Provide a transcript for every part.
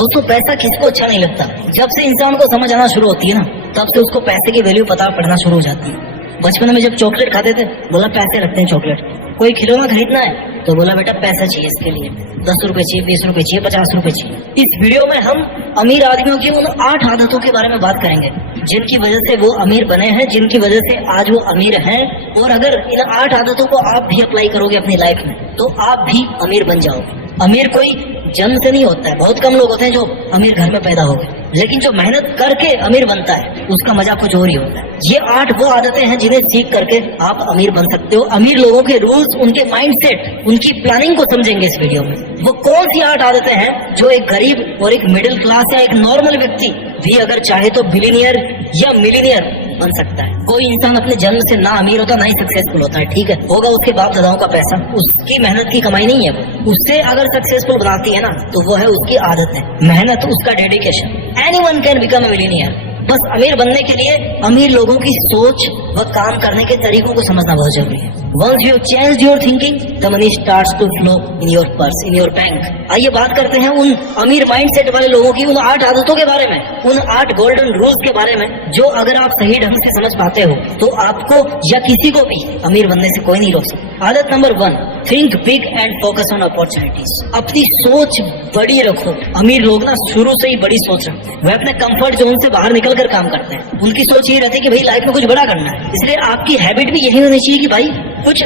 दोस्तों पैसा किसको अच्छा नहीं लगता। जब से इंसान को समझ आना शुरू होती है ना, तब से उसको पैसे की वैल्यू पता पड़ना शुरू हो जाती है। बचपन में जब चॉकलेट खाते थे, बोला पैसे लगते हैं चॉकलेट। कोई खिलौना खरीदना है तो बोला बेटा पैसा चाहिए इसके लिए, 10 रुपए चाहिए, 20 रुपए चाहिए, 50 रुपए चाहिए। इस वीडियो में हम अमीर आदमियों की उन 8 आदतों के बारे में बात करेंगे जिनकी वजह से वो अमीर बने हैं, जिनकी वजह से आज वो अमीर हैं। और अगर इन 8 आदतों को आप भी अप्लाई करोगे अपनी लाइफ में तो आप भी अमीर बन जाओगे। अमीर कोई जन्म से नहीं होता है, बहुत कम लोग होते हैं जो अमीर घर में पैदा हो गए, लेकिन जो मेहनत करके अमीर बनता है उसका मजा कुछ और ही होता है। ये 8 वो आदतें हैं जिन्हें सीख करके आप अमीर बन सकते हो। अमीर लोगों के रूल्स, उनके माइंडसेट, उनकी प्लानिंग को समझेंगे इस वीडियो में। वो कौन सी 8 आदतें हैं जो एक गरीब और एक मिडिल क्लास या एक नॉर्मल व्यक्ति भी अगर चाहे तो बिलियनियर या मिलियनियर बन सकता है। कोई इंसान अपने जन्म से ना अमीर होता ना ही सक्सेसफुल होता है, ठीक है, होगा उसके बाप दादाओं का पैसा, उसकी मेहनत की कमाई नहीं है वो। उससे अगर सक्सेसफुल बनाती है ना तो वो है उसकी आदत है, मेहनत, उसका dedication. Anyone can become a millionaire. बस अमीर बनने के लिए अमीर लोगों की सोच व काम करने के तरीकों को समझना बहुत जरूरी है। Once you change your thinking, the money starts to flow in your purse, in your bank. आइए बात करते हैं उन अमीर माइंडसेट वाले लोगों की, उन 8 आदतों के बारे में, उन 8 गोल्डन रूल्स के बारे में, जो अगर आप सही ढंग से समझ पाते हो तो आपको या किसी को भी अमीर बनने से कोई नहीं रोक सकता। आदत number 1, think big and focus on opportunities. अपनी सोच बड़ी रखो। अमीर लोग ना शुरू से ही बड़ी सोच रखते हैं, वे अपने कंफर्ट जोन से बाहर निकल कर काम करते हैं। उनकी सोच ये रहती है कि भाई लाइफ में कुछ बड़ा करना है। इसलिए आपकी हैबिट भी यही होनी चाहिए कि भाई कुछ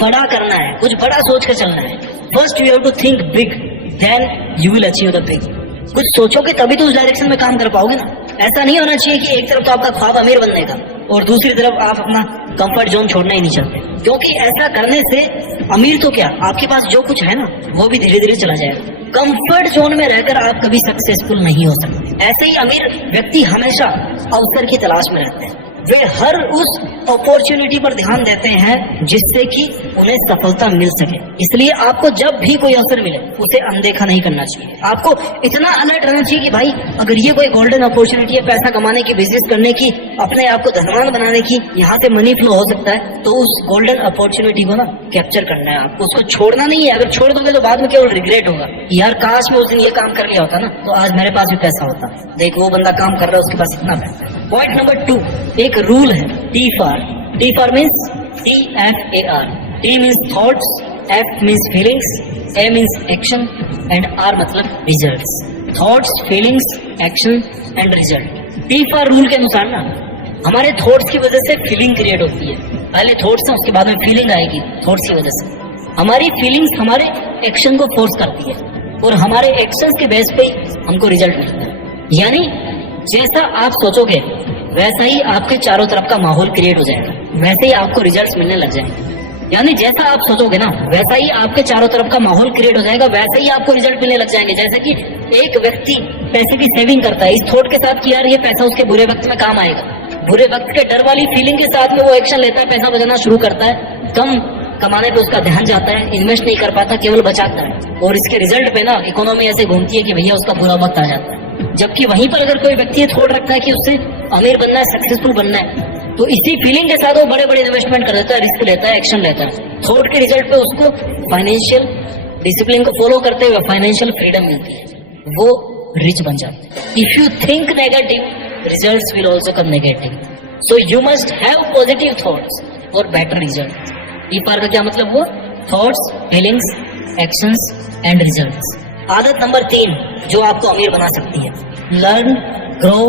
बड़ा करना है, कुछ बड़ा सोच कर चलना है। First you have to think big, then you will achieve the big. कुछ सोचोगे तभी तो उस डायरेक्शन में काम कर पाओगे ना। ऐसा नहीं होना चाहिए कि एक तरफ तो आपका ख्वाब अमीर बनने का और दूसरी तरफ आप अपना कंफर्ट जोन छोड़ना ही नहीं चाहते, क्योंकि ऐसा करने से अमीर तो क्या, आपके पास जो कुछ है ना वो भी धीरे धीरे चला जाएगा। कंफर्ट जोन में रहकर आप कभी सक्सेसफुल नहीं हो सकते। ऐसे ही अमीर व्यक्ति हमेशा अवसर की तलाश में रहते हैं। वे हर उस अपॉर्चुनिटी पर ध्यान देते हैं जिससे कि उन्हें सफलता मिल सके। इसलिए आपको जब भी कोई अवसर मिले उसे अनदेखा नहीं करना चाहिए। आपको इतना अलर्ट रहना चाहिए कि भाई अगर ये कोई गोल्डन अपॉर्चुनिटी है पैसा कमाने की, बिजनेस करने की, अपने आप को धनवान बनाने की, यहाँ से मनी फ्लो हो सकता है, तो उस गोल्डन अपॉर्चुनिटी को ना कैप्चर करना है आपको, उसको छोड़ना नहीं है। अगर छोड़ दोगे तो बाद में केवल रिग्रेट होगा, यार काश मैं उस दिन ये काम कर लिया होता ना तो आज मेरे पास भी पैसा होता। देख वो बंदा काम कर रहा है, उसके पास इतना पैसा। पॉइंट नंबर 2, एक रूल है T for means TFAR. T means thoughts, F means feelings, A means action and R मतलब results. Thoughts, feelings, action and result. T for rule के अनुसार ना हमारे थॉट्स की वजह से फीलिंग क्रिएट होती है। पहले थॉट्स है, उसके बाद में फीलिंग आएगी। थॉट्स की वजह से हमारी फीलिंग्स हमारे एक्शन को फोर्स करती है और हमारे एक्शंस के बेस पे हमको रिजल्ट मिलता है। यानी जैसा आप सोचोगे वैसा ही आपके चारों तरफ का माहौल क्रिएट हो जाएगा, वैसे ही आपको रिजल्ट्स मिलने लग जाएंगे। यानी जैसा आप सोचोगे ना वैसा ही आपके चारों तरफ का माहौल क्रिएट हो जाएगा, वैसे ही आपको रिजल्ट मिलने लग जाएंगे। जैसे कि एक व्यक्ति पैसे की सेविंग करता है इस थॉट के साथ कि यार ये पैसा उसके बुरे वक्त में काम आएगा, बुरे वक्त के डर वाली फीलिंग के साथ में वो एक्शन लेता है, पैसा बचाना शुरू करता है, कम कमाने पे उसका ध्यान जाता है, इन्वेस्ट नहीं कर पाता, केवल बचाता है, और इसके रिजल्ट पे ना इकोनॉमी ऐसे घूमती है कि भैया उसका बुरा वक्त आ जाता है। जबकि वहीं पर अगर कोई व्यक्ति थॉट रखता है कि उससे अमीर बनना है, सक्सेसफुल बनना है, तो इसी फीलिंग के साथ वो बड़े बड़े इन्वेस्टमेंट कर देता है, रिस्क लेता है, एक्शन लेता है। थॉट के रिजल्ट पे उसको फाइनेंशियल डिसिप्लिन को फॉलो करते हुए फाइनेंशियल फ्रीडम मिलती है, वो रिच बन जाता है। If you think negative, results will also come negative, so you must have positive thoughts for better result. ई पार का क्या मतलब हुआ? Thoughts, feelings, actions and results. आदत नंबर 3 जो आपको अमीर बना सकती है, learn, grow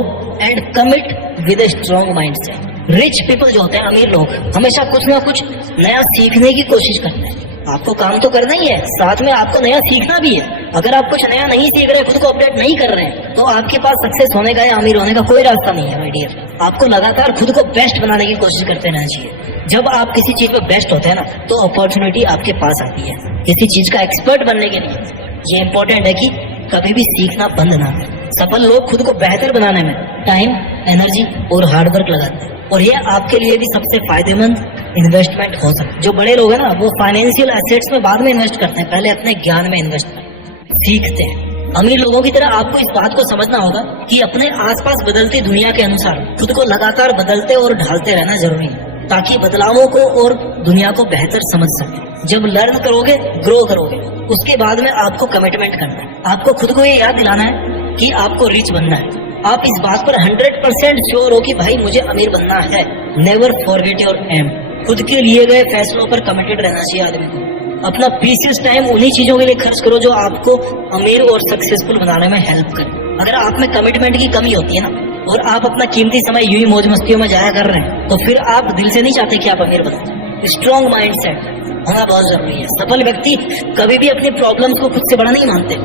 and commit with a strong mindset. Rich people जो होते हैं, अमीर लोग, हमेशा कुछ ना कुछ नया सीखने की कोशिश करते हैं। आपको काम तो करना ही है, साथ में आपको नया सीखना भी है। अगर आप कुछ नया नहीं सीख रहे, खुद को अपडेट नहीं कर रहे हैं, तो आपके पास सक्सेस होने का या अमीर होने का कोई रास्ता नहीं है माय डियर। आपको लगातार खुद को बेस्ट बनाने की कोशिश करते रहना चाहिए। जब आप किसी चीज में बेस्ट होते हैं ना तो अपॉर्चुनिटी आपके पास आती है। किसी चीज का एक्सपर्ट बनने के लिए ये इंपॉर्टेंट है कि कभी भी सीखना बंद ना करें। सफल लोग खुद को बेहतर बनाने में टाइम, एनर्जी और हार्डवर्क लगाते हैं, और ये आपके लिए भी सबसे फायदेमंद इन्वेस्टमेंट हो सकता है। जो बड़े लोग हैं ना वो फाइनेंशियल एसेट्स में बाद में इन्वेस्ट करते हैं, पहले अपने ज्ञान में इन्वेस्ट करते, सीखते हैं। अमीर लोगों की तरह आपको इस बात को समझना होगा कि अपने आसपास बदलती दुनिया के अनुसार खुद को लगातार बदलते और ढालते रहना जरूरी है, ताकि बदलावों को और दुनिया को बेहतर समझ सके। जब लर्न करोगे, ग्रो करोगे, उसके बाद में आपको कमिटमेंट करना है। आपको खुद को ये याद दिलाना है कि आपको रिच बनना है, आप इस बात पर 100% श्योर हो कि भाई मुझे अमीर बनना है, नेवर फॉरगेट योर एम। खुद के लिए गए फैसलों पर कमिटेड रहना चाहिए आदमी को। अपना प्रीशियस टाइम उन्हीं चीजों के लिए खर्च करो जो आपको अमीर और सक्सेसफुल बनाने में हेल्प करे। अगर आप में कमिटमेंट की कमी होती है ना, और आप अपना कीमती समय यूं ही मौज मस्तियों में जाया कर रहे हैं, तो फिर आप दिल से नहीं चाहते कि आप अमीर बनो। स्ट्रॉन्ग माइंडसेट होना बहुत जरूरी है। सफल व्यक्ति कभी भी अपनी प्रॉब्लम्स को खुद से बड़ा नहीं मानते।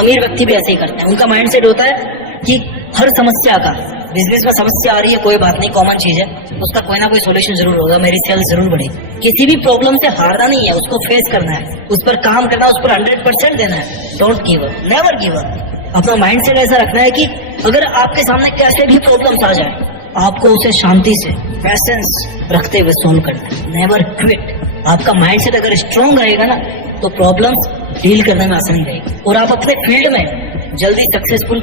अमीर व्यक्ति भी ऐसे ही करते हैं। उनका माइंडसेट होता है कि हर समस्या का, बिजनेस में समस्या आ रही है, कोई बात नहीं, कॉमन चीज है, उसका कोई ना कोई सोल्यूशन जरूर होगा, मेरी सेल जरूर बढ़ेगी। किसी भी प्रॉब्लम से हारना नहीं है, उसको फेस करना है, उस पर काम करना है, उस पर 100% देना है। Don't give up, never give up. अपना माइंडसेट ऐसा रखना है कि अगर आपके सामने कैसे भी प्रॉब्लम्स आ जाए, आपको उसे शांति से, पेशेंस रखते हुए सोल्व करना है। Never quit. आपका माइंडसेट अगर स्ट्रांग रहेगा ना, तो प्रॉब्लम्स डील करने में आसानी रहेगी और आप अपने फील्ड में जल्दी सक्सेसफुल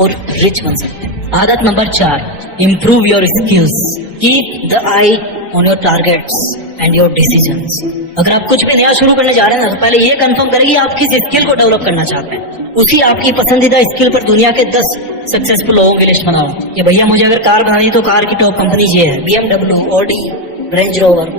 और रिच बन सकते हैं। आदत number 4, improve your skills. Keep the I on your targets and your decisions. अगर आप कुछ भी नया शुरू करने जा रहे हैं ना, तो पहले ये कंफर्म करें कि आप किस स्किल को डेवलप करना चाहते हैं। उसी आपकी पसंदीदा स्किल पर दुनिया के 10 सक्सेसफुल लोगों की लिस्ट बनाओ कि भैया मुझे अगर कार बनानी है तो कार की टॉप कंपनी ये है, BMW, ऑडी, रेंज रोवर,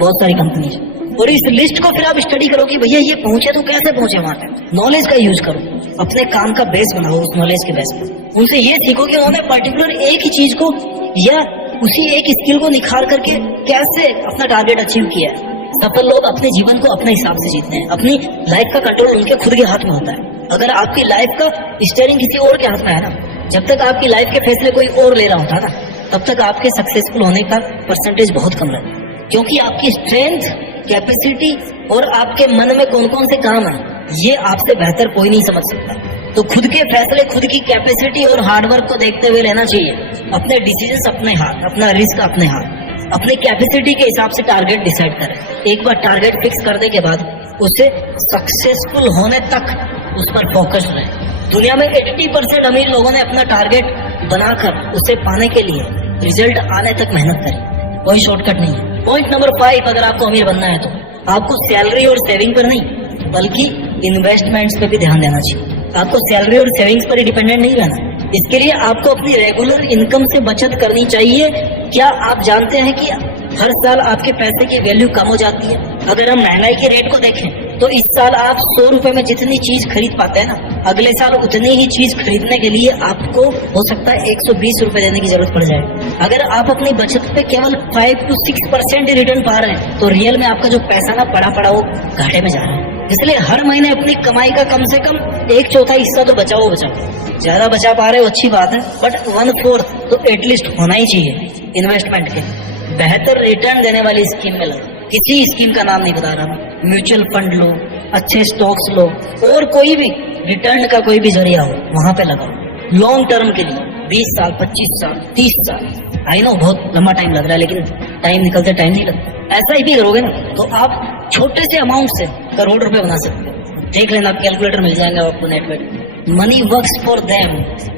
बहुत सारी कंपनी। और इस लिस्ट को फिर आप स्टडी करो कि भैया ये पहुंचे तो कैसे पहुंचे वहां तक। नॉलेज का यूज करो, अपने काम का बेस बनाओ उस नॉलेज के बेस पर। उनसे ये सीखो कि उन्होंने पर्टिकुलर एक ही चीज को या उसी एक स्किल को निखार करके कैसे अपना टारगेट अचीव किया है। सफल लोग अपने जीवन को अपने हिसाब से जीते हैं। अपनी लाइफ का कंट्रोल उनके खुद के हाथ में होता है। अगर आपकी लाइफ का स्टीयरिंग किसी और के हाथ में है ना, जब तक आपकी लाइफ के फैसले कोई और ले रहा होता ना, तब तक आपके सक्सेसफुल होने का परसेंटेज बहुत कम रहता है। क्योंकि आपकी स्ट्रेंथ, कैपेसिटी और आपके मन में कौन कौन से काम है, ये आपसे बेहतर कोई नहीं समझ सकता। तो खुद के फैसले, खुद की कैपेसिटी और हार्डवर्क को देखते हुए लेना चाहिए। अपने डिसीजंस अपने हाथ, अपना रिस्क अपने हाथ, अपनी कैपेसिटी के हिसाब से टारगेट डिसाइड करें। एक बार टारगेट फिक्स करने के बाद उसे सक्सेसफुल होने तक उस पर फोकस रहे। दुनिया में 80% अमीर लोगों ने अपना टारगेट बनाकर उसे पाने के लिए रिजल्ट आने तक मेहनत करी। कोई शॉर्टकट नहीं है। पॉइंट नंबर 5, अगर आपको अमीर बनना है तो आपको सैलरी और सेविंग पर नहीं बल्कि इन्वेस्टमेंट्स पे भी ध्यान देना चाहिए। आपको सैलरी और सेविंग्स पर ही डिपेंडेंट नहीं रहना। इसके लिए आपको अपनी रेगुलर इनकम से बचत करनी चाहिए। क्या आप जानते हैं कि हर साल आपके पैसे की वैल्यू कम हो जाती है? अगर हम महंगाई के रेट को देखें तो इस साल आप 100 रुपए में जितनी चीज खरीद पाते हैं ना, अगले साल उतनी ही चीज खरीदने के लिए आपको हो सकता है 120 रुपए देने की जरूरत पड़ जाए। अगर आप अपनी बचत पे केवल 5 to 6% रिटर्न पा रहे हैं, तो रियल में आपका जो पैसा ना पड़ा वो घाटे में जा रहा है। इसलिए हर महीने अपनी कमाई का कम से कम 1/4 हिस्सा तो बचाओ। ज्यादा बचा पा रहे हो अच्छी बात है, बट 1/4 तो एटलीस्ट होना ही चाहिए इन्वेस्टमेंट के। बेहतर रिटर्न देने वाली स्कीम में लगो। किसी स्कीम का नाम नहीं बता रहा मैं, म्यूचुअल फंड लो, अच्छे स्टॉक्स लो, और कोई भी रिटर्न का कोई भी जरिया हो वहां पे लगाओ। लॉन्ग टर्म के लिए 20 साल, 25 साल, 30 साल। आई नो बहुत लंबा टाइम लग रहा है, लेकिन टाइम निकलते टाइम नहीं लगता। ऐसा ही भी करोगे ना, तो आप छोटे से अमाउंट से करोड़ रुपए बना सकते हो। देख लेना, कैलकुलेटर मिल जाएगा आपको नेट पे। Money works for them.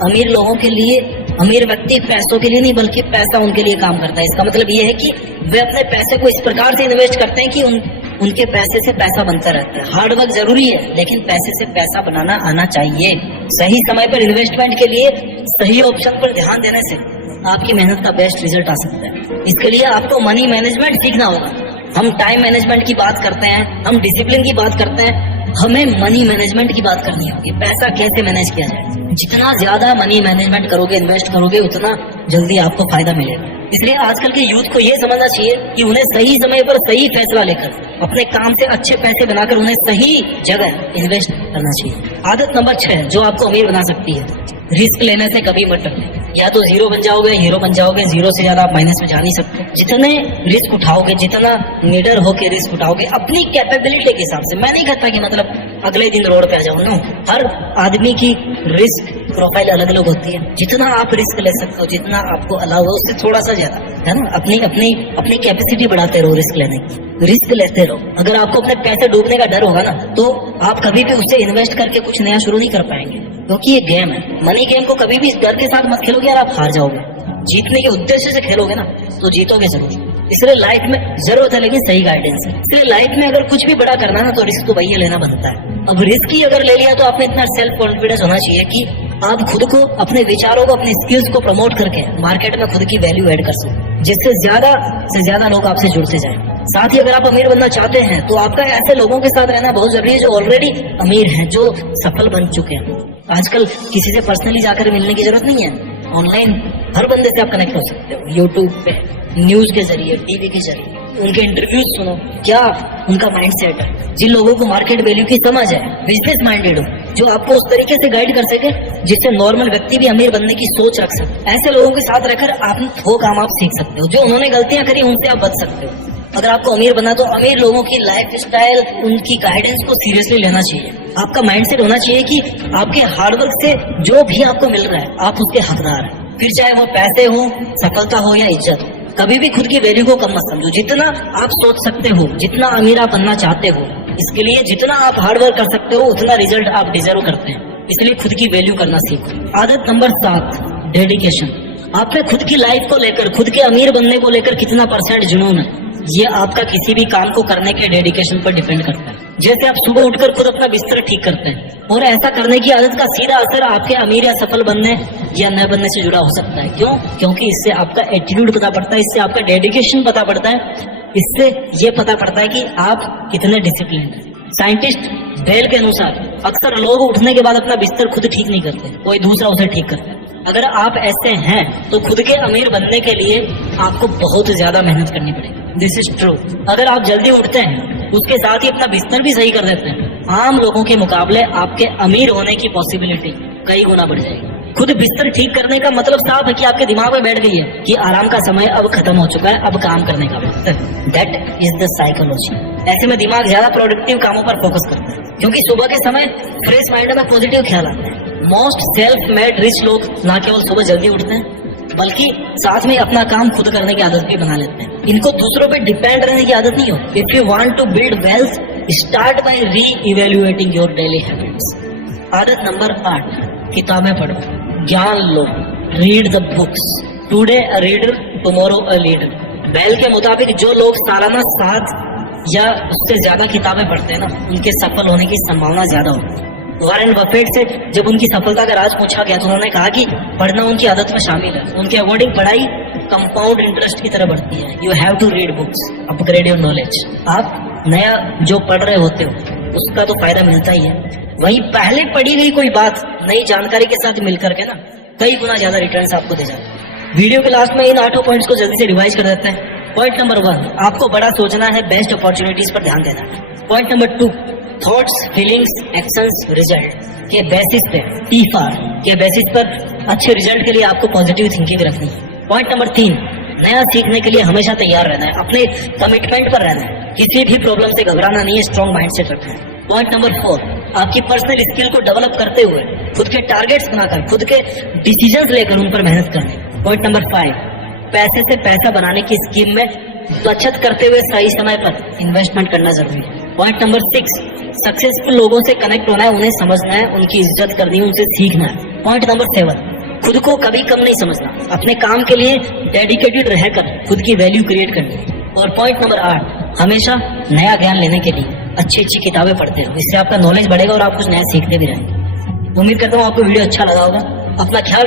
अमीर लोगों के लिए, अमीर व्यक्ति पैसों के लिए नहीं बल्कि पैसा उनके लिए काम करता है। इसका मतलब ये है कि वे अपने पैसे को इस प्रकार से इन्वेस्ट करते हैं कि उनके पैसे से पैसा बनता रहता है। हार्ड वर्क जरूरी है, लेकिन पैसे से पैसा बनाना आना चाहिए। सही समय पर इन्वेस्टमेंट के लिए सही ऑप्शन पर ध्यान देने से आपकी मेहनत का बेस्ट रिजल्ट आ सकता है। इसके लिए आपको मनी मैनेजमेंट सीखना होगा। हम टाइम मैनेजमेंट की बात करते हैं, हम डिसिप्लिन की बात करते हैं, हमें मनी मैनेजमेंट की बात करनी होगी। पैसा कैसे मैनेज किया जाए। जितना ज्यादा मनी मैनेजमेंट करोगे, इन्वेस्ट करोगे, उतना जल्दी आपको फायदा मिलेगा। इसलिए आजकल के यूथ को ये समझना चाहिए कि उन्हें सही समय पर सही फैसला लेकर अपने काम से अच्छे पैसे बनाकर उन्हें सही जगह इन्वेस्ट करना चाहिए। आदत नंबर 6 जो आपको अमीर बना सकती है, रिस्क लेने से कभी मत डरना। या तो जीरो बन जाओगे, हीरो बन जाओगे। जीरो से ज्यादा आप माइनस में जा नहीं सकते। जितने रिस्क उठाओगे, जितना निडर होकर रिस्क उठाओगे अपनी कैपेबिलिटी के हिसाब से। मैं नहीं कहता कि मतलब अगले दिन रोड पे आ जाओ, नो। हर आदमी की रिस्क प्रोफाइल अलग अलग होती है। जितना आप रिस्क ले सकते हो, जितना आपको अलाउ है, उससे थोड़ा सा ज्यादा, है ना। अपनी कैपेसिटी बढ़ाते रहो रिस्क लेने की। रिस्क लेते रहो। अगर आपको अपने पैसे डूबने का डर होगा ना, तो आप कभी भी उससे इन्वेस्ट करके कुछ नया शुरू नहीं कर पाएंगे, क्योंकि ये गेम है। मनी गेम को कभी भी इस डर के साथ मत खेलोगे यार आप हार जाओगे। जीतने के उद्देश्य से खेलोगे ना, तो जीतोगे जरूर। इसलिए लाइफ में जरूरत है लेकिन सही गाइडेंस है। इसलिए लाइफ में अगर कुछ भी बड़ा करना है ना, तो रिस्क तो भैया लेना बनता है। अब रिस्क ही अगर ले लिया तो आपने इतना सेल्फ कॉन्फिडेंस होना चाहिए कि आप खुद को, अपने विचारों को, अपने स्किल्स को प्रमोट करके मार्केट में खुद की वैल्यू ऐड कर सको, जिससे ज्यादा से ज्यादा लोग आपसे जुड़ते जाएं। साथ ही अगर आप अमीर बनना चाहते हैं तो आपका ऐसे लोगों के साथ रहना बहुत जरूरी है जो ऑलरेडी अमीर हैं, जो सफल बन चुके हैं। आजकल किसी से पर्सनली जाकर मिलने की जरूरत नहीं है, ऑनलाइन हर बंदे से आप कनेक्ट हो सकते हो, यूट्यूब पे, न्यूज के जरिए, टीवी के जरिए, उनके इंटरव्यूज सुनो, क्या उनका माइंडसेट है। जिन लोगों को मार्केट वैल्यू की समझ है, बिजनेस माइंडेड हो, जो आपको उस तरीके से गाइड कर सके जिससे नॉर्मल व्यक्ति भी अमीर बनने की सोच रख सके, ऐसे लोगों के साथ रहकर आप वो काम आप सीख सकते हो जो उन्होंने गलतियां करी, उनसे आप बच सकते हो। अगर आपको अमीर बनना तो अमीर लोगों की लाइफ स्टाइल, उनकी गाइडेंस को सीरियसली लेना चाहिए। आपका माइंडसेट होना चाहिए कि आपके हार्डवर्क से जो भी आपको मिल रहा है आप उसके हकदार हैं, फिर चाहे वो पैसे हो, सफलता हो या इज्जत हो। कभी भी खुद की वैल्यू को कम मत समझो। जितना आप सोच सकते हो, जितना अमीर आप बनना चाहते हो, इसके लिए जितना आप हार्डवर्क कर सकते हो उतना रिजल्ट आप डिजर्व करते हैं। इसलिए खुद की वैल्यू करना सीखो। आदत नंबर 7, डेडिकेशन। आप में खुद की लाइफ को लेकर, खुद के अमीर बनने को लेकर कितना % जुनून है, ये आपका किसी भी काम को करने के डेडिकेशन पर डिपेंड करता है। जैसे आप सुबह उठकर खुद अपना बिस्तर ठीक करते हैं, और ऐसा करने की आदत का सीधा असर आपके अमीर या सफल बनने या न बनने से जुड़ा हो सकता है। क्यों? क्योंकि इससे आपका एटीट्यूड पता पड़ता है, इससे आपका डेडिकेशन पता पड़ता है, इससे ये पता पड़ता है कि आप कितने डिसिप्लिन हैं। साइंटिस्ट बेल के अनुसार अक्सर लोग उठने के बाद अपना बिस्तर खुद ठीक नहीं करते, कोई दूसरा उसे ठीक करता है। अगर आप ऐसे हैं तो खुद के अमीर बनने के लिए आपको बहुत ज्यादा मेहनत करनी पड़ेगी। This is true. अगर आप जल्दी उठते हैं, उसके साथ ही अपना बिस्तर भी सही कर देते हैं, आम लोगों के मुकाबले आपके अमीर होने की पॉसिबिलिटी कई गुना बढ़ जाएगी। खुद बिस्तर ठीक करने का मतलब साफ है कि आपके दिमाग में बैठ गई है कि आराम का समय अब खत्म हो चुका है, अब काम करने का वक्त है। That is the psychology. ऐसे में दिमाग ज्यादा प्रोडक्टिव कामों पर फोकस करता है, क्योंकि सुबह के समय फ्रेश माइंड में पॉजिटिव ख्याल आते हैं। मोस्ट सेल्फ मेड रिच लोग ना केवल सुबह जल्दी उठते हैं, बल्कि साथ में अपना काम खुद करने की आदत भी बना लेते हैं। इनको दूसरों पे डिपेंड रहने की आदत नहीं हो। If you want to build wealth, start by reevaluating your daily habits. आदत नंबर 8, किताबें पढ़ो, ज्ञान लो, read the books. Today a reader, tomorrow a leader. बेल के मुताबिक जो लोग सालाना 7 या उससे ज्यादा किताबें पढ़ते हैं ना, उनके सफल होने की संभावना ज्यादा होती है। वॉरेन बफेट से जब उनकी सफलता का राज पूछा गया तो उन्होंने कहा कि पढ़ना उनकी आदत में शामिल है। उनके अकॉर्डिंग पढ़ाई कंपाउंड इंटरेस्ट की तरह बढ़ती है। You have to read books, upgrade your knowledge. आप नया जो पढ़ रहे होते हो उसका तो फायदा मिलता ही है, वही पहले पढ़ी गई कोई बात नई जानकारी के साथ मिलकर के ना कई गुना ज्यादा रिटर्न्स आपको दे जाते हैं। वीडियो के लास्ट में इन 8 पॉइंट्स को जल्दी से रिवाइज कर देते हैं। पॉइंट नंबर 1, आपको बड़ा सोचना है, बेस्ट अपॉर्चुनिटीज पर ध्यान देना है। Point number 2, thoughts, feelings, actions, result के बेसिस पे, T-FAR के बेसिस पर अच्छे रिजल्ट के लिए आपको पॉजिटिव थिंकिंग रखनी है। पॉइंट नंबर 3, नया सीखने के लिए हमेशा तैयार रहना है, अपने कमिटमेंट पर रहना है, किसी भी प्रॉब्लम से घबराना नहीं है, स्ट्रॉन्ग माइंडसेट रखना है। पॉइंट नंबर 4, आपकी पर्सनल स्किल को डेवलप करते हुए खुद के टारगेट्स बनाकर, खुद के डिसीजंस लेकर उन पर मेहनत करनी। पॉइंट नंबर 5, पैसे से पैसा बनाने की स्कीम में बचत करते हुए सही समय पर इन्वेस्टमेंट करना जरूरी है। पॉइंट नंबर 6, सक्सेसफुल लोगों से कनेक्ट होना है, उन्हें समझना है, उनकी इज्जत करनी है, उनसे सीखना है। पॉइंट नंबर 7, खुद को कभी कम नहीं समझना, अपने काम के लिए डेडिकेटेड रहकर खुद की वैल्यू क्रिएट करनी है। और पॉइंट नंबर 8, हमेशा नया ज्ञान लेने के लिए अच्छी अच्छी किताबें पढ़ते रहो, इससे आपका नॉलेज बढ़ेगा और आप कुछ नया सीखते भी रहेंगे। उम्मीद करता हूँ आपको वीडियो अच्छा लगा होगा। अपना ख्याल